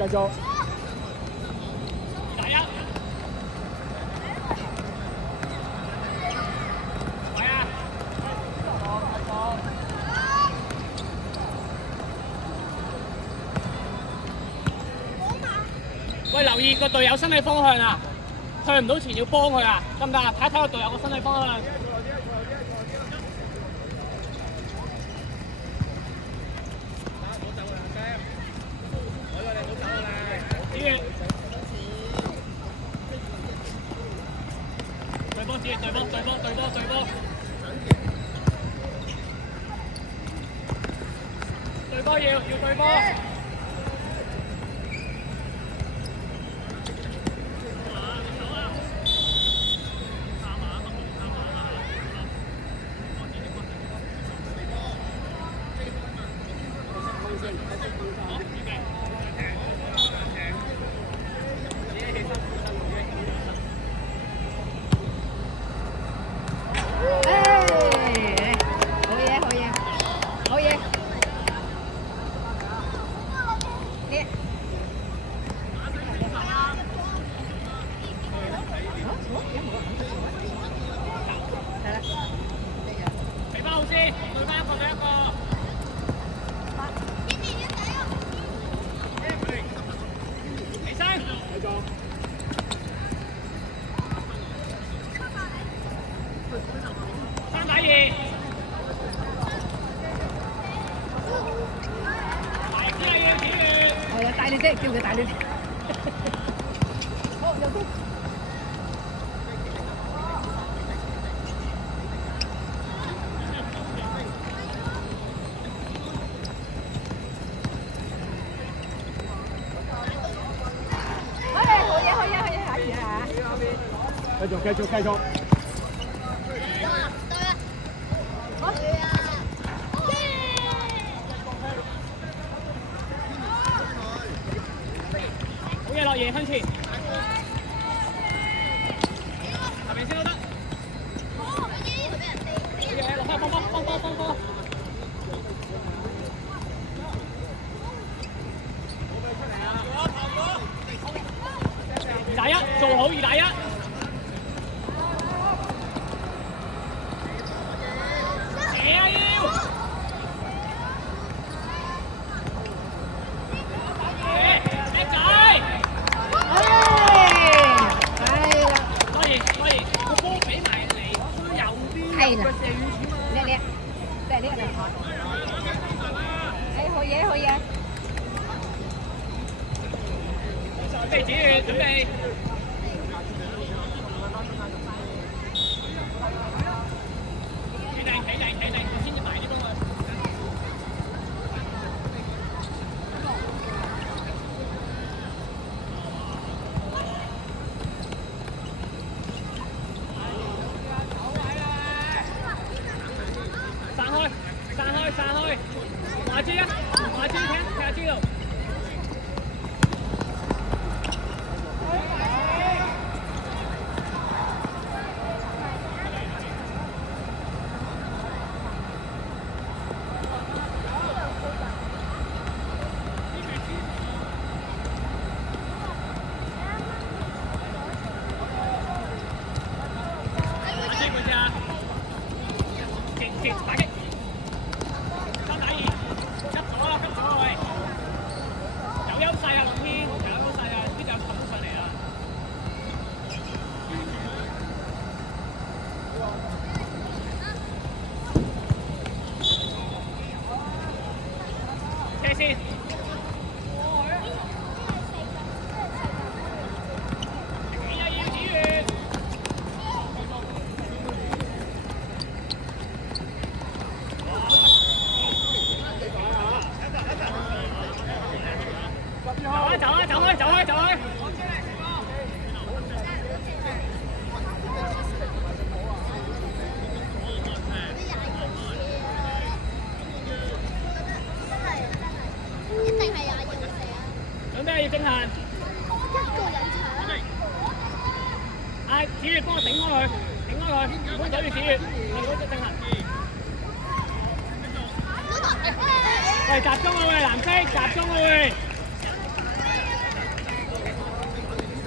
繼續。第一。係啊。喂，留意個隊友身體方向啊！向唔到前要幫佢啊，得唔得啊？睇一睇個隊友個身體方向。對波！對波要對波。叫佢大力啲。好，有啲。繼續。好嘢，落嘢向前。後面先都得。好嘢，落翻幫波。2打1，做好2打1。好嘢。準備。企定，先至大啲幫佢。散開。華珠踢下知道。打擊，3打2，急咗佢，有優勢啊，龍天，有優勢啊，邊度有冚上嚟啦？車先。走開！一定係啊！準備葉正恆，一個人搶。啊！子月幫我頂開佢，唔好走住子月，係嗰隻正恆。喂，集中啊喂，藍色，集中啊喂！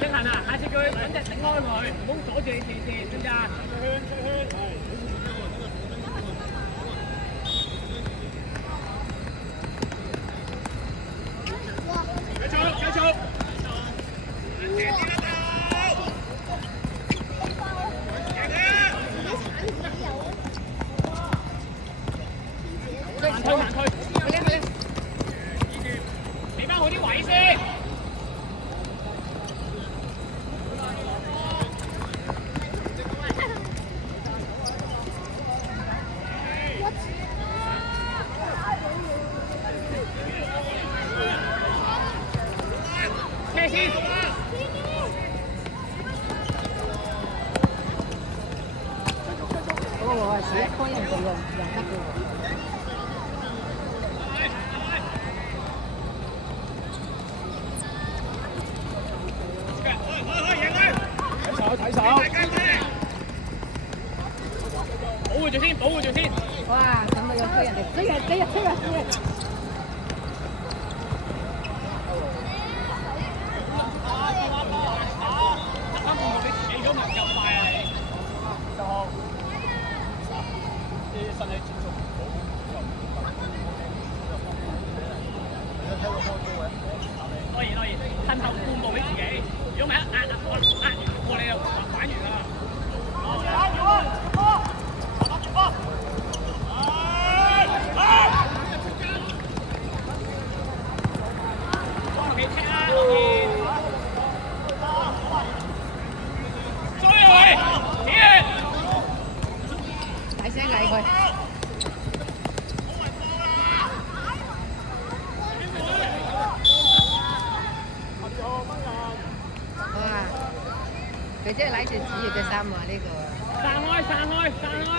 正行啊！下次叫佢兩隻頂開佢，唔好阻住你視線，知唔知啊？繼續，繼續。慢退，慢退。俾翻好啲位先。車先。嗰個係寫開人哋用又得嘅喎。睇手，保護住先，保護住先。哇！咁咪又推人哋，推人，推人，推人，推人。執翻半個俾自己，如果唔係夠快啊你。就好。啲身體接觸唔好。可以可以，褪後半步俾自己。如果唔係一壓過你就玩完啦。大聲嗌佢。哇！佢真係攬住主要嘅衫喎呢個。散開，散開，散開！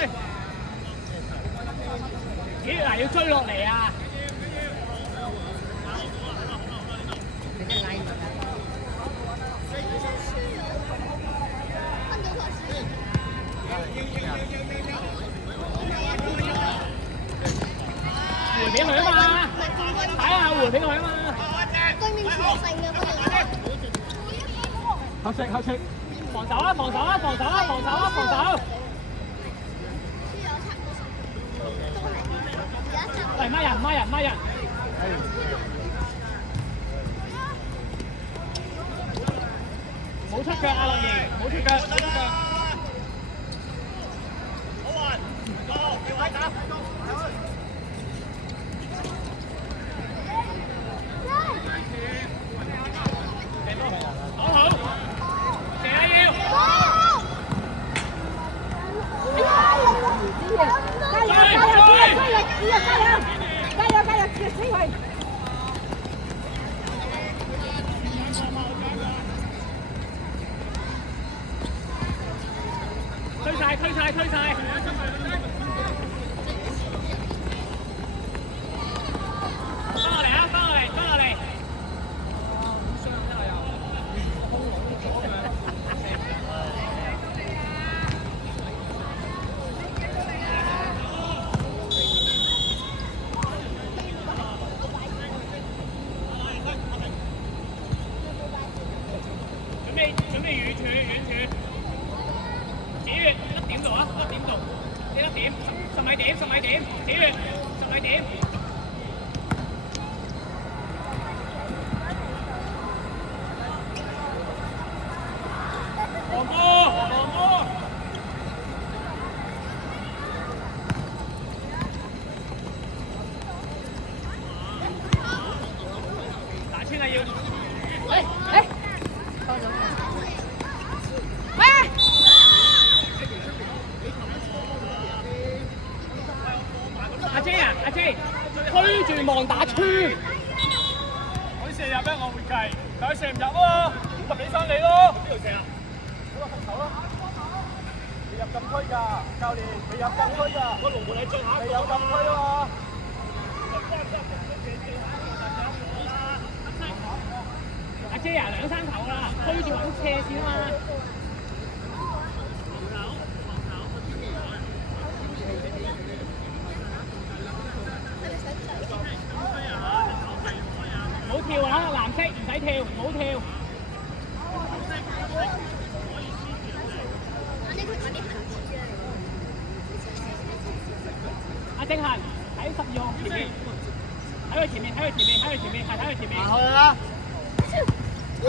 咦嗱，要追落嚟啊！佢真係攬住。回俾佢啊嘛！睇下回俾佢啊嘛！對面全勝嘅嗰度。後食後食，防守啊！防守啊！防守啊！防守啊！防守！嚟孖人孖人孖人！冇出腳啊！樂兒，冇出腳，冇出腳。好運，go，叫位打。好好，射啊要！加油！加油！加油！加油！加油！加油！死位！推晒！推晒！推晒！翻落嚟啊！翻落嚟！翻落嚟！準備遠處，遠處。子月一點度啊，一點度，呢一點，10米點，10米點，子月10米點。黃哥，黃哥。打穿啊要！多咗。阿 J 啊，阿 J， 推住望打穿。佢射入咩？我會計，但佢射唔入喎，咪俾翻你咯。邊度射啊？嗰個頭咯。你入禁區㗎，教練，你入禁區㗎。個龍門你最下。你有禁區啊嘛。阿 J 啊，兩三球啦，推住揾斜線啊嘛。唔好跳啊！藍色唔使跳，唔好跳。阿正行喺12號前面，喺佢前面，喺佢前面，喺佢前面，係喺佢前面。行去啦！波！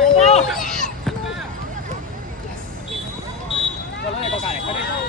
我攞你過隔離，快啲！